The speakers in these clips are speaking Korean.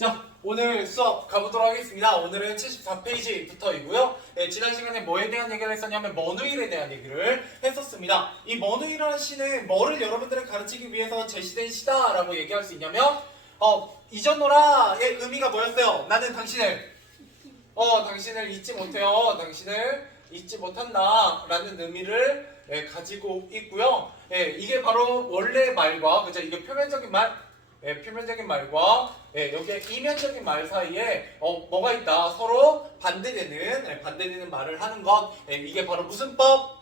자, 오늘 수업 가보도록 하겠습니다. 오늘은 74페이지부터이고요. 지난 시간에 뭐에 대한 얘기를 했었냐면 머누일에 대한 얘기를 했었습니다. 이 머누일이라는 시는 뭐를 여러분들을 가르치기 위해서 제시된 시다라고 얘기할 수 있냐면 이전노라의 의미가 뭐였어요? 나는 당신을 잊지 못해요. 당신을 잊지 못한다 라는 의미를 가지고 있고요. 이게 바로 원래 말과 그죠? 이게 표면적인 말과 여기에 이면적인 말 사이에 뭐가 있다? 서로 반대되는 말을 하는 것. 이게 바로 무슨 법?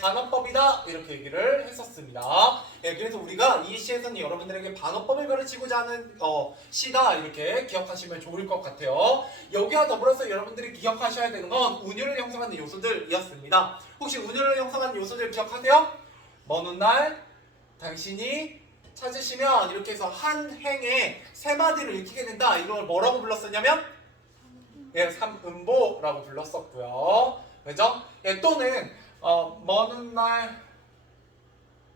반어법이다 이렇게 얘기를 했었습니다. 그래서 우리가 이 시에서는 여러분들에게 반어법을 가르치고자 하는 시다 이렇게 기억하시면 좋을 것 같아요. 여기와 더불어서 여러분들이 기억하셔야 되는 건 운율을 형성하는 요소들이었습니다. 혹시 운율을 형성하는 요소들 기억하세요? 먼 훗날 당신이 찾으시면 이렇게 해서 한 행에 세 마디를 익히게 된다. 이걸 뭐라고 불렀었냐면 삼음보라고 불렀었고요. 그죠? 또는 먼 훗날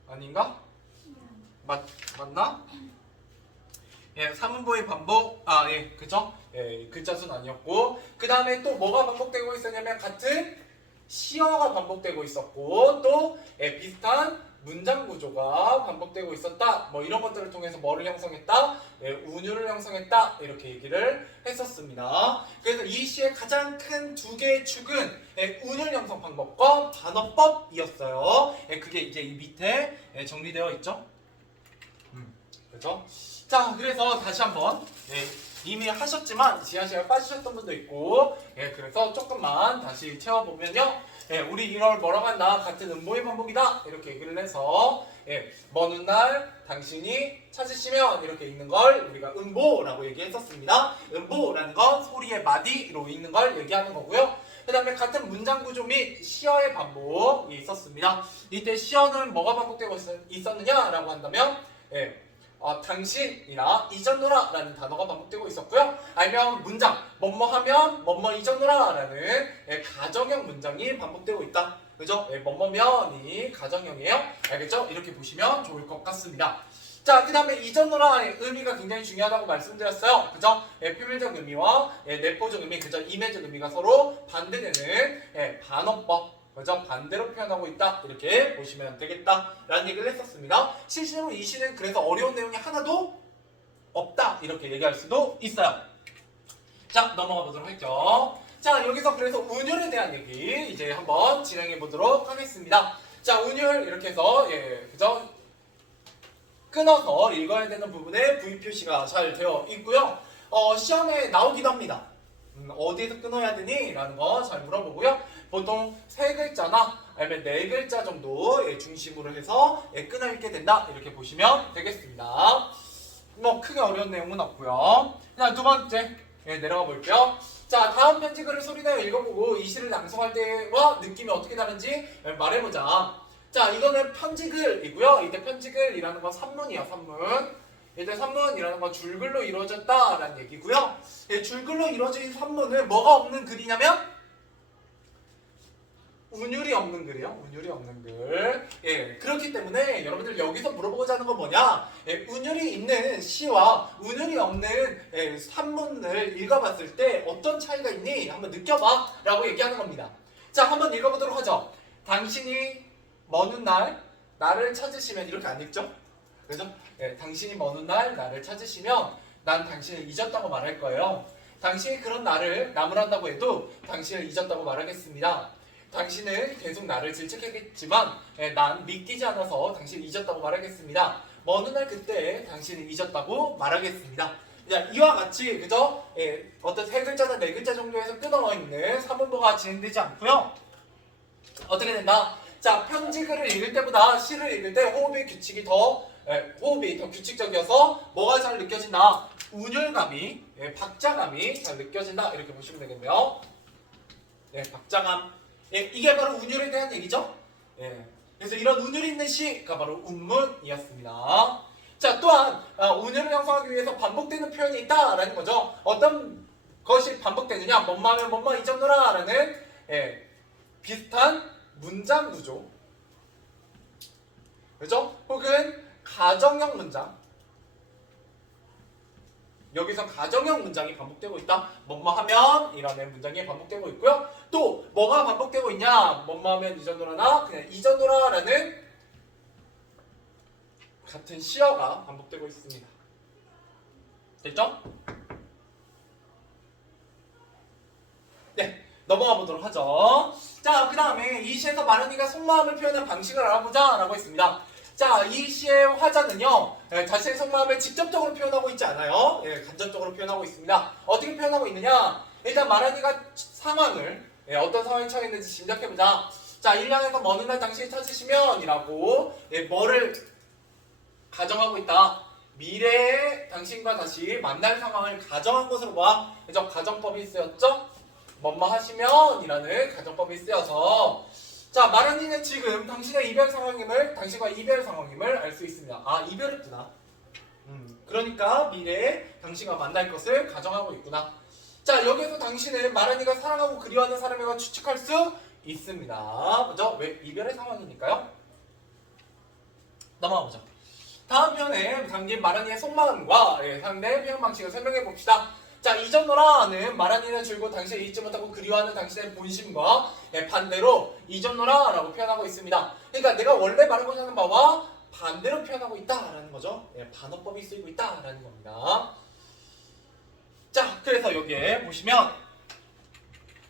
아닌가? 맞나? 삼음보의 반복 그죠? 글자수는 아니었고 그 다음에 또 뭐가 반복되고 있었냐면 같은 시어가 반복되고 있었고 또 비슷한 문장 구조가 반복되고 있었다. 뭐 이런 것들을 통해서 뭐를 형성했다? 운율을 형성했다. 이렇게 얘기를 했었습니다. 그래서 이 시의 가장 큰 두 개의 축은 운율 형성 방법과 반어법이었어요. 그게 이제 이 밑에 정리되어 있죠. 그렇죠? 자, 그래서 다시 한번 이미 하셨지만 지난 시간에 빠지셨던 분도 있고 그래서 조금만 다시 채워보면요. 우리 이걸 뭐라고 한다? 같은 음보의 반복이다 이렇게 얘기를 해서 먼 훗날 당신이 찾으시면 이렇게 읽는 걸 우리가 음보라고 얘기했었습니다. 음보라는 건 소리의 마디로 읽는 걸 얘기하는 거고요. 그 다음에 같은 문장 구조 및 시어의 반복이 있었습니다. 이때 시어는 뭐가 반복되고 있었느냐라고 한다면 당신이나 잊었노라 라는 단어가 반복되고 있었고요. 아니면 문장 뭐뭐하면 뭐뭐 잊었노라 라는 가정형 문장이 반복되고 있다. 그죠? 뭐뭐면이 가정형이에요. 알겠죠? 이렇게 보시면 좋을 것 같습니다. 자, 그 다음에 잊었노라의 의미가 굉장히 중요하다고 말씀드렸어요. 그죠? 표면적 의미와 내포적 의미, 그죠? 이면적 의미가 서로 반대되는 반어법. 그죠? 반대로 표현하고 있다 이렇게 보시면 되겠다 라는 얘기를 했었습니다. 실제로 이 시는 그래서 어려운 내용이 하나도 없다 이렇게 얘기할 수도 있어요. 자, 넘어가 보도록 할게요. 자, 여기서 그래서 운율에 대한 얘기 이제 한번 진행해 보도록 하겠습니다. 자, 운율 이렇게 해서 그죠? 끊어서 읽어야 되는 부분에 V 표시가 잘 되어 있고요. 시험에 나오기도 합니다. 어디에서 끊어야 되니? 라는 거 잘 물어보고요. 보통 3글자나 아니면 4글자 정도 중심으로 해서 끊어 읽게 된다 이렇게 보시면 되겠습니다. 뭐 크게 어려운 내용은 없고요. 그냥 두 번째 내려가 볼게요. 자, 다음 편지글을 소리내어 읽어보고 이 시를 낭송할 때와 느낌이 어떻게 다른지 말해보자. 자, 이거는 편지글이고요. 이때 편지글이라는 건 산문이에요. 산문. 이때 산문이라는 건 줄글로 이루어졌다라는 얘기고요. 줄글로 이루어진 산문은 뭐가 없는 글이냐면 운율이 없는 글이요. 운율이 없는 글. 그렇기 때문에 여러분들 여기서 물어보고자 하는 건 뭐냐? 운율이 있는 시와 운율이 없는 산문을 읽어봤을 때 어떤 차이가 있니? 한번 느껴봐 라고 얘기하는 겁니다. 자, 한번 읽어보도록 하죠. 당신이 먼 훗날 나를 찾으시면 이렇게 안 읽죠? 그죠? 당신이 먼 훗날 나를 찾으시면 난 당신을 잊었다고 말할 거예요. 당신이 그런 나를 나무란다고 해도 당신을 잊었다고 말하겠습니다. 당신은 계속 나를 질책했겠지만 난 믿기지 않아서 당신을 잊었다고 말하겠습니다. 먼 훗날 그때 당신을 잊었다고 말하겠습니다. 이와 같이 그죠? 어떤 3글자나 4글자 정도에서 끊어져 있는 사문보가 진행되지 않고요. 어떻게 된다? 자, 편지글을 읽을 때보다 시를 읽을 때 호흡이 더 규칙적이어서 뭐가 잘 느껴진다? 운율감이, 박자감이 잘 느껴진다 이렇게 보시면 되겠네요. 박자감. 이게 바로 운율에 대한 얘기죠. 그래서 이런 운율이 있는 시가 바로 운문이었습니다. 자, 또한 운율을 형성하기 위해서 반복되는 표현이 있다라는 거죠. 어떤 것이 반복되느냐? 뭐뭐하면 뭐뭐 잊었노라 라는 비슷한 문장 구조, 그죠? 혹은 가정형 문장 여기서 가정형 문장이 반복되고 있다. 뭐뭐 하면 이라는 문장이 반복되고 있고요. 또 뭐가 반복되고 있냐? 뭐뭐 하면 이전으로나 그냥 이전으로라는 같은 시어가 반복되고 있습니다. 됐죠? 네, 넘어가 보도록 하죠. 자, 그 다음에 이 시에서 마른이가 속마음을 표현한 방식을 알아보자 라고 했습니다. 자, 이 시의 화자는요, 자신의 속마음을 직접적으로 표현하고 있지 않아요. 간접적으로 표현하고 있습니다. 어떻게 표현하고 있느냐? 일단 마른이가 상황을, 어떤 상황에 처했는지 짐작해보자. 자, 1량에서 먼 훗날 당신이 찾으시면 이라고 뭐를 가정하고 있다. 미래에 당신과 다시 만날 상황을 가정한 것으로 봐. 그죠? 가정법이 쓰였죠? 뭐뭐 하시면 이라는 가정법이 쓰여서 자, 마른이는 지금 당신의 이별 상황임을, 당신과 이별 상황임을 알 수 있습니다. 아, 이별했구나. 그러니까 미래에 당신과 만날 것을 가정하고 있구나. 자, 여기서 당신은 마른이가 사랑하고 그리워하는 사람이라고 추측할 수 있습니다. 그죠? 왜? 이별의 상황이니까요. 넘어가 보죠. 다음 편에 담긴 마른이의 속마음과 상대의 표현 방식을 설명해 봅시다. 자, 이전노라는 마른이는 줄곧 당신을 잊지 못하고 그리워하는 당신의 본심과 반대로 이전노라 라고 표현하고 있습니다. 그러니까 내가 원래 말하고자 하는 바와 반대로 표현하고 있다라는 거죠. 반어법이 쓰이고 있다라는 겁니다. 자, 그래서 여기에 보시면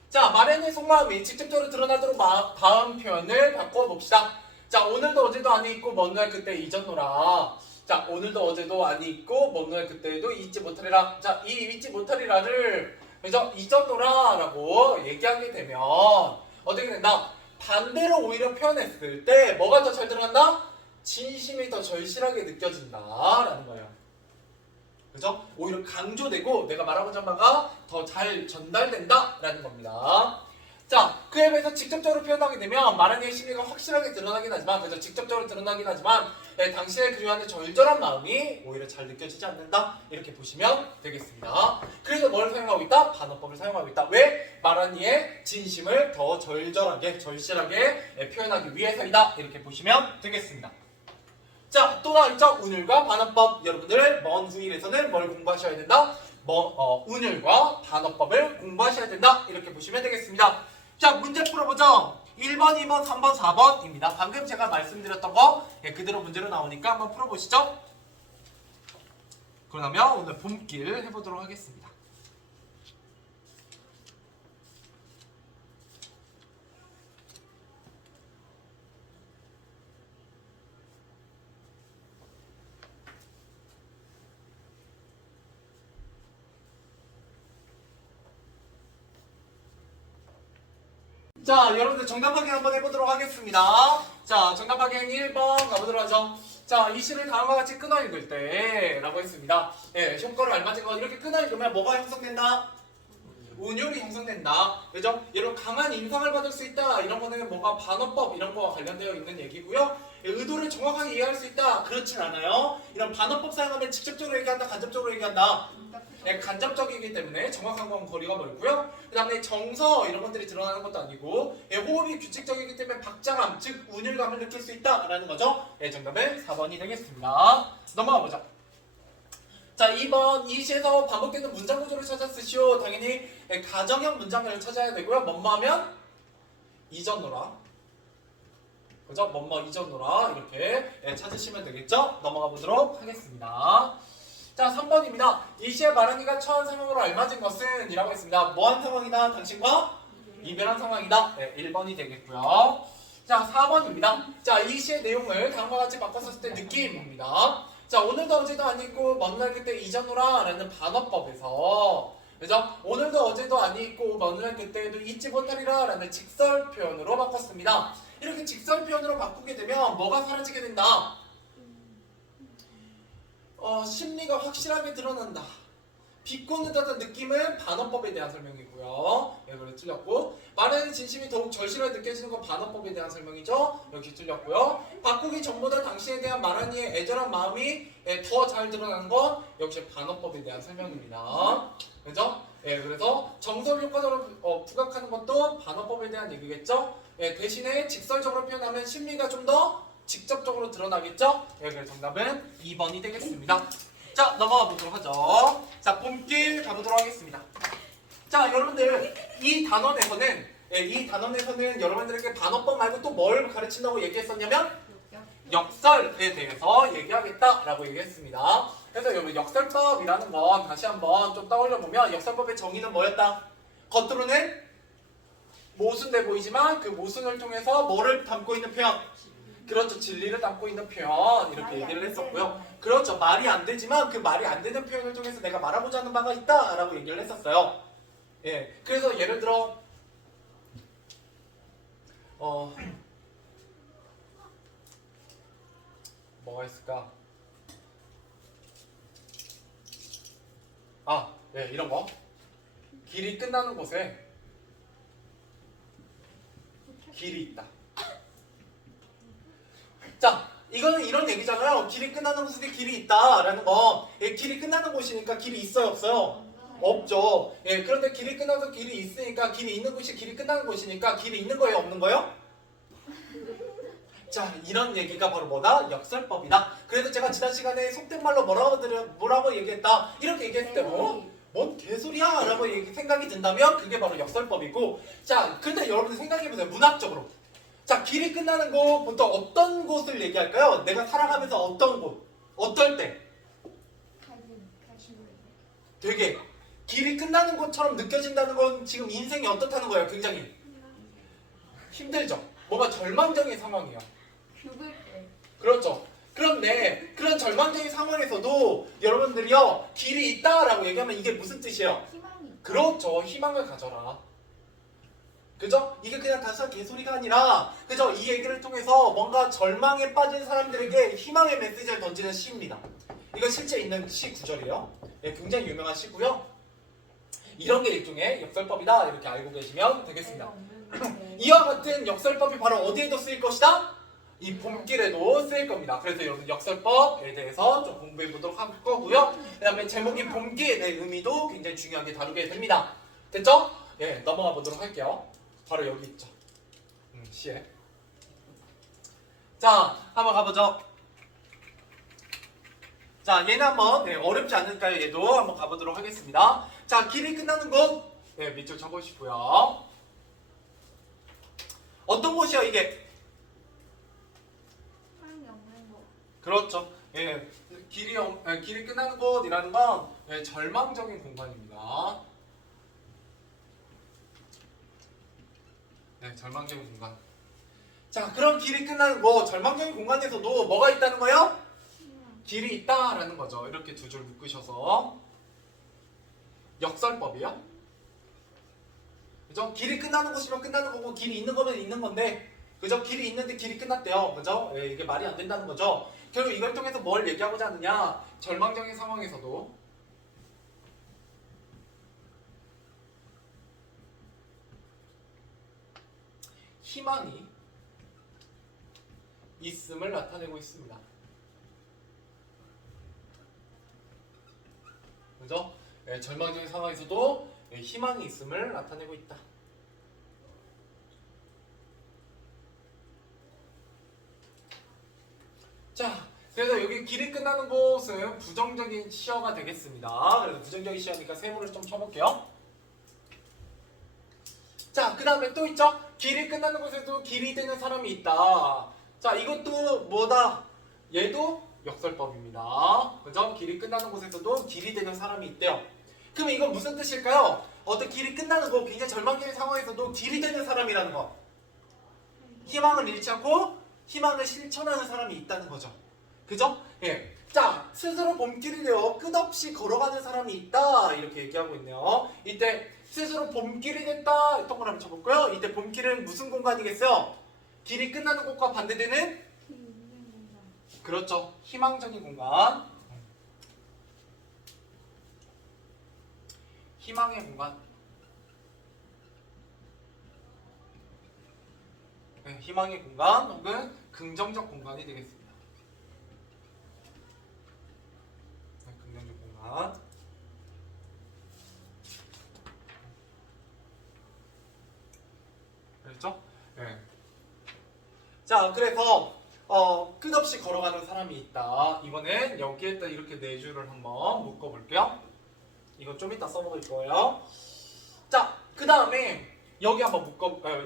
자, 마른이의 속마음이 직접적으로 드러나도록 다음 표현을 바꿔봅시다. 자, 오늘도 어제도 안에 있고 먼 날 그때 이전노라. 자, 오늘도 어제도 안이 있고 먼 날 그때도 잊지 못하리라. 자, 이 잊지 못하리라를 그래서 잊었노라 라고 얘기하게 되면 어떻게 된다? 반대로 오히려 표현했을 때 뭐가 더 잘 드러난다? 진심이 더 절실하게 느껴진다 라는 거예요. 그죠? 오히려 강조되고 내가 말하고자 하는 바가 더 잘 전달된다 라는 겁니다. 자, 그에 비해서 직접적으로 표현하게 되면 마른이의 심리가 확실하게 드러나긴 하지만, 그래서 직접적으로 드러나긴 하지만 당신의 그리워하는 절절한 마음이 오히려 잘 느껴지지 않는다 이렇게 보시면 되겠습니다. 그래서 뭘 사용하고 있다? 반어법을 사용하고 있다. 왜? 마른이의 진심을 더 절절하게, 절실하게 표현하기 위해서이다 이렇게 보시면 되겠습니다. 자, 또 나와있죠? 운율과 반어법. 여러분들 먼 후일에서는 뭘 공부하셔야 된다? 운율과 반어법을 공부하셔야 된다 이렇게 보시면 되겠습니다. 자, 문제 풀어보죠. 1번, 2번, 3번, 4번입니다. 방금 제가 말씀드렸던 거 그대로 문제로 나오니까 한번 풀어보시죠. 그러면 오늘 봄길 해보도록 하겠습니다. 자, 여러분들 정답 확인 한번 해보도록 하겠습니다. 자, 정답 확인 1번 가보도록 하죠. 자, 이 시를 다음과 같이 끊어 읽을 때 라고 했습니다. 시험 거를 알맞은 거 이렇게 끊어 읽으면 뭐가 형성된다? 운율이 형성된다. 그죠? 여러분 강한 인상을 받을 수 있다. 이런 거는 뭔가 반어법 이런 거와 관련되어 있는 얘기고요. 의도를 정확하게 이해할 수 있다. 그렇진 않아요. 이런 반어법 사용하면 직접적으로 얘기한다, 간접적으로 얘기한다. 간접적이기 때문에 정확한 건 거리가 멀고요. 그 다음에 정서 이런 것들이 드러나는 것도 아니고 호흡이 규칙적이기 때문에 박자감, 즉 운율감을 느낄 수 있다라는 거죠. 정답은 4번이 되겠습니다. 넘어가 보자. 자, 2번 이 시에서 반복되는 문장 구조를 찾아 쓰시오. 당연히 가정형 문장을 찾아야 되고요. 뭐뭐하면 이전노라. 그죠? 뭐뭐 이전노라 이렇게 찾으시면 되겠죠? 넘어가 보도록 하겠습니다. 자, 3번입니다. 이 시에 마른이가 처한 상황으로 알맞은 것은 이라고 했습니다. 뭐한 상황이다? 당신과 이별한 상황이다. 1번이 되겠고요. 자, 4번입니다. 자, 이 시의 내용을 다음과 같이 바꿨을 때 느낌입니다. 자, 오늘도 어제도 아니고 먼 날 그때 이전노라 라는 반어법에서 그죠? 오늘도 어제도 아니고 먼 날 그때도 잊지 못하리라 라는 직설 표현으로 바꿨습니다. 이렇게 직설 표현으로 바꾸게 되면 뭐가 사라지게 된다? 심리가 확실하게 드러난다. 비꼬는 듯한 느낌은 반어법에 대한 설명이고요. 여기 틀렸고, 마른의 진심이 더욱 절실하게 느껴지는 건 반어법에 대한 설명이죠. 여기 틀렸고요. 바꾸기 전보다 당신에 대한 마른이의 애절한 마음이 더 잘 드러나는 건 역시 반어법에 대한 설명입니다. 그죠? 그래서 정서를 효과적으로 부각하는 것도 반어법에 대한 얘기겠죠. 대신에 직설적으로 표현하면 심리가 좀 더 직접적으로 드러나겠죠? 그래서 정답은 2번이 되겠습니다. 자, 넘어가 보도록 하죠. 자, 본길 가보도록 하겠습니다. 자, 여러분들 이 단원에서는 여러분들에게 반어법 말고 또 뭘 가르친다고 얘기했었냐면 역설에 대해서 얘기하겠다라고 얘기했습니다. 그래서 여러분 역설법이라는 건 다시 한번 좀 떠올려 보면 역설법의 정의는 뭐였다? 겉으로는 모순돼 보이지만 그 모순을 통해서 뭐를 담고 있는 표현? 그렇죠. 진리를 담고 있는 표현 이렇게 얘기를 했었고요. 그렇죠. 말이 안 되지만 그 말이 안 되는 표현을 통해서 내가 말하고자 하는 바가 있다라고 얘기를 했었어요. 예. 그래서 예를 들어 뭐가 있을까? 네, 이런 거. 길이 끝나는 곳에 길이 있다. 자, 이거는 이런 얘기잖아요. 길이 끝나는 곳에 길이 있다라는 거. 예, 길이 끝나는 곳이니까 길이 있어요, 없어요? 없죠. 예, 그런데 길이 끝나서 길이 있으니까 길이 있는 곳이 길이 끝나는 곳이니까 길이 있는 거예요, 없는 거예요? 자, 이런 얘기가 바로 뭐다? 역설법이다. 그래서 제가 지난 시간에 속된 말로 뭐라고 얘기했다. 이렇게 얘기했을 때 뭔 개소리야? 라고 생각이 든다면 그게 바로 역설법이고. 자, 근데 여러분들 생각해보세요. 문학적으로. 자, 길이 끝나는 곳 보통 어떤 곳을 얘기할까요? 내가 살아가면서 어떤 곳? 어떨 때? 되게 길이 끝나는 곳처럼 느껴진다는 건 지금 인생이 어떻다는 거예요? 굉장히 힘들죠. 뭔가 절망적인 상황이에요. 그렇죠. 그런데 그런 절망적인 상황에서도 여러분들이요 길이 있다라고 얘기하면 이게 무슨 뜻이에요? 그렇죠. 희망을 가져라. 그죠? 이게 그냥 단순한 개소리가 아니라 그죠? 이 얘기를 통해서 뭔가 절망에 빠진 사람들에게 희망의 메시지를 던지는 시입니다. 이건 실제 있는 시 구절이에요. 예, 굉장히 유명한 시고요. 이런 게 일종의 역설법이다 이렇게 알고 계시면 되겠습니다. 이와 같은 역설법이 바로 어디에도 쓰일 것이다? 이 봄길에도 쓰일 겁니다. 그래서 여러분 역설법에 대해서 좀 공부해 보도록 할 거고요. 그 다음에 제목인 봄길의 의미도 굉장히 중요하게 다루게 됩니다. 됐죠? 예, 넘어가 보도록 할게요. 바로 여기 있죠. 시에. 자, 한번 가보죠. 자, 얘는 한번 어렵지 않을까요? 얘도 한번 가보도록 하겠습니다. 자, 길이 끝나는 곳 밑줄 쳐보시고요. 어떤 곳이요 이게? 그렇죠. 예, 길이 끝나는 곳이라는 건 절망적인 공간입니다. 네, 절망적인 공간. 자, 그럼 길이 끝나는 곳, 절망적인 공간에서도 뭐가 있다는 거예요? 길이 있다라는 거죠. 이렇게 두 줄 묶으셔서 역설법이요. 그죠? 길이 끝나는 곳이면 끝나는 거고 길이 있는 거면 있는 건데, 그죠? 길이 있는데 길이 끝났대요. 그죠? 예, 이게 말이 안 된다는 거죠. 결국 이걸 통해서 뭘 얘기하고자 하느냐? 절망적인 상황에서도 희망이 있음을 나타내고 있습니다. 그죠? 예, 절망적인 상황에서도 희망이 있음을 나타내고 있다. 자, 그래서 여기 길이 끝나는 곳은 부정적인 시어가 되겠습니다. 그래서 부정적인 시어니까 세모를 좀 쳐볼게요. 자, 그 다음에 또 있죠? 길이 끝나는 곳에도 길이 되는 사람이 있다. 자, 이것도 뭐다? 얘도 역설법입니다. 그죠? 길이 끝나는 곳에서도 길이 되는 사람이 있대요. 그럼 이건 무슨 뜻일까요? 어떤 길이 끝나는 곳, 굉장히 절망적인 상황에서도 길이 되는 사람이라는 거. 희망을 잃지 않고 희망을 실천하는 사람이 있다는 거죠. 그죠? 예. 자, 스스로 봄길을 내어 끝없이 걸어가는 사람이 있다. 이렇게 얘기하고 있네요. 이때 스스로 봄길이 됐다. 동그라미 쳐볼까요? 이때 봄길은 무슨 공간이겠어요? 길이 끝나는 곳과 반대되는? 그렇죠. 희망적인 공간. 희망의 공간. 네, 희망의 공간 혹은 긍정적 공간이 되겠습니다. 네, 긍정적 공간. 그렇죠? 네. 자, 그래서 끝없이 걸어가는 사람이 있다. 이번엔 여기에다 이렇게 네 줄을 한번 묶어볼게요. 이거 좀 이따 써먹을 거예요. 자, 그 다음에 여기 한번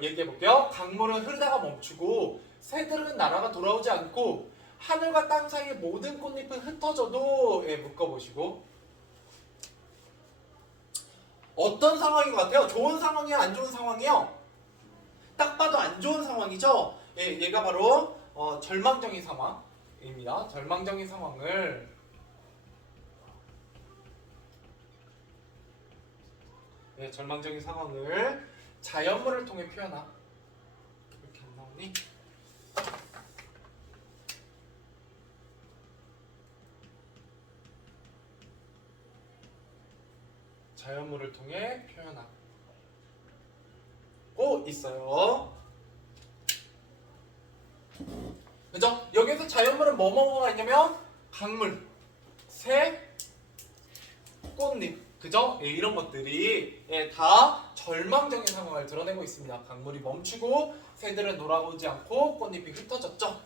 얘기해 볼게요. 강물은 흐르다가 멈추고 새들은 날아가 돌아오지 않고 하늘과 땅 사이의 모든 꽃잎은 흩어져도 묶어보시고 어떤 상황인 것 같아요? 좋은 상황이에요? 안 좋은 상황이에요? 딱 봐도 안 좋은 상황이죠? 얘가 바로 절망적인 상황입니다. 절망적인 상황을 절망적인 상황을 자연물을 통해 표현하. 이렇게 안 나오니? 자연물을 통해 표현하고 있어요. 그죠? 여기서 자연물은 뭐가 있냐면 강물, 새, 꽃잎, 그죠? 이런 것들이 다 절망적인 상황을 드러내고 있습니다. 강물이 멈추고 새들은 돌아오지 않고 꽃잎이 흩어졌죠.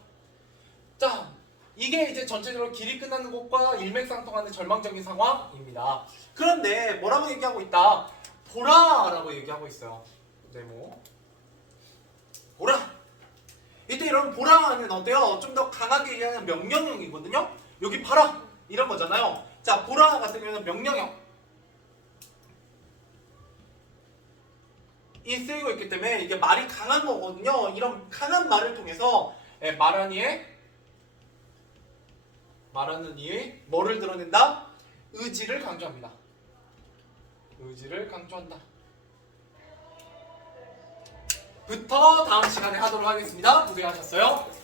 자, 이게 이제 전체적으로 길이 끝나는 곳과 일맥상통하는 절망적인 상황입니다. 그런데 뭐라고 얘기하고 있다? 보라라고 얘기하고 있어요. 네모. 보라. 이때 여러분 보라는 어때요? 좀 더 강하게 얘기하는 명령형이거든요. 여기 봐라 이런 거잖아요. 자, 보라 같은 경우는 명령형 이 쓰이고 있기 때문에 이게 말이 강한 거거든요. 이런 강한 말을 통해서 말하는 이의 뭐를 드러낸다? 의지를 강조합니다. 의지를 강조한다. 부터 다음 시간에 하도록 하겠습니다. 고생하셨어요.